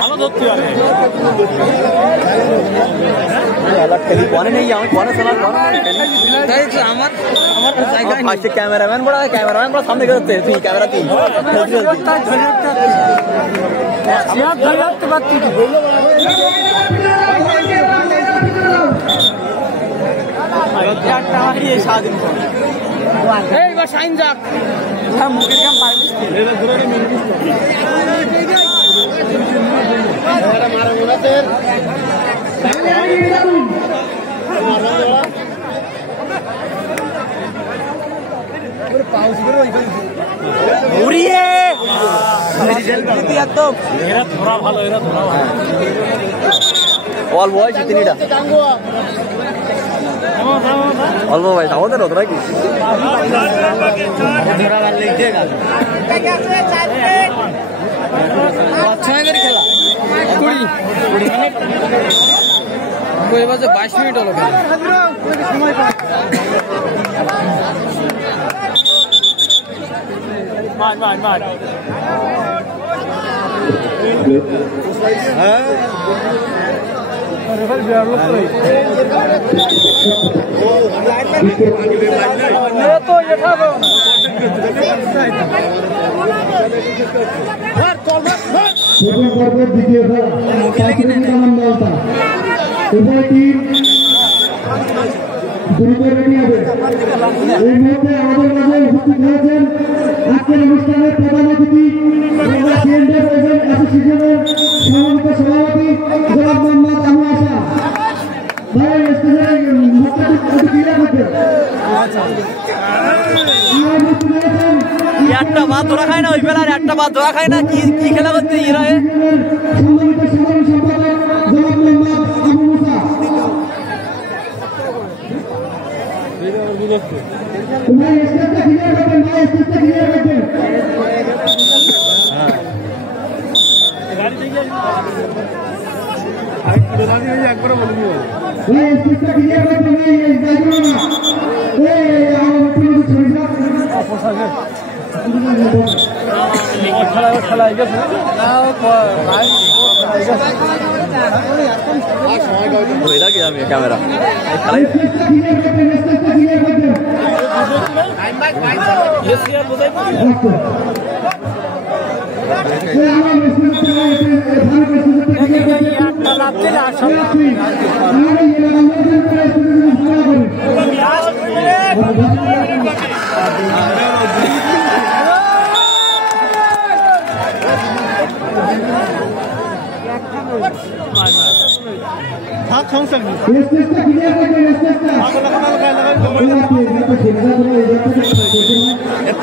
ভালো ধরতে হবে ক্যামেরাম্যান বড় ক্যামেরাম্যান বড় সামনে গেছে তুই ক্যামেরা তুই স্বাধীন এইবার সাইন যাক মুখের কাম পারবিস অল্প বয়স তিনটা অল্প বয়স আমাদের হতো নাকি খেলা 22 মিনিট হলো আজকের অনুষ্ঠানের প্রধান অতিথি সভাপতি জনাব মোহাম্মদ আবু আশা ভাই একটা ভাত ধরা খায় না ওই বেলার একটা ভাত ধরা খায় না কি কি খেলা করতে এরা সম্মানিত সাধারণ সম্পাদক জনাব মোহাম্মদ আবু মুসা ভাই স্টেজটা ক্লিয়ার করবেন ভাই স্টেজটা ক্লিয়ার করবেন একবার বলবি ভাই স্টেজটা ক্লিয়ার করবেন ভাই বাইরে না এই আমার পুরো ছড়িয়ে অপসাগে খেলা গেছে ক্যামেরা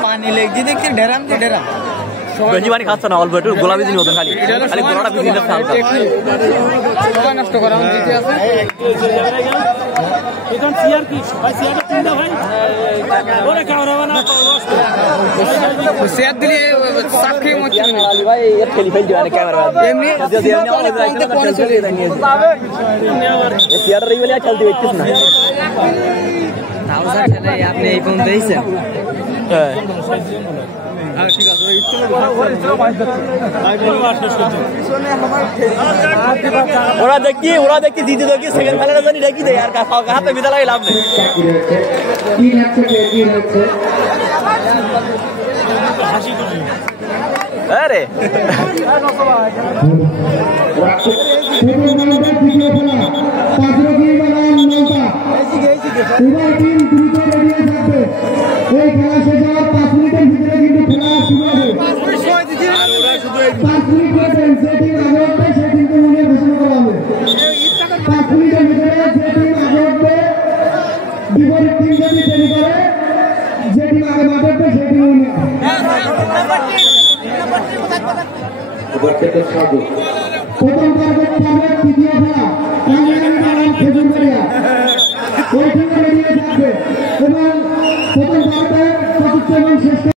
পানি লেগে দেখছি ডেরাম বেশি পানি খাচ্ছে না অল্প একটু গোলাপি দিন মতন খালি খালি গোলাটা বেশি নষ্ট করা আপনি এই পর্যন্ত দিয়েছেন ঠিক আছে ওরা দেখি দিদি দেখি সেকেন্ড খেলাটা জানি দেখি দেয় আর হাতে বিদা লাগে লাভ নেই আরে এই খেলা শেষ হওয়ার 5 মিনিটের ভিতরে কিন্তু খেলা শুরু হবে। 5 মিনিট পরে যে টিম আগে উঠবে সে কিন্তু উইনার ঘোষণা করা হবে। 5 মিনিটের ভিতরে যে টিম আগে উঠবে বিপরীত টিম যদি দেরি করে যে টিম আগে মাঠে উঠবে সেই টিম উইনার। প্রথম টার্গেট পাবে তৃতীয় খেলা খেজুরবাড়িয়া ওইখানে বেরিয়ে থাকবে এবং প্রথম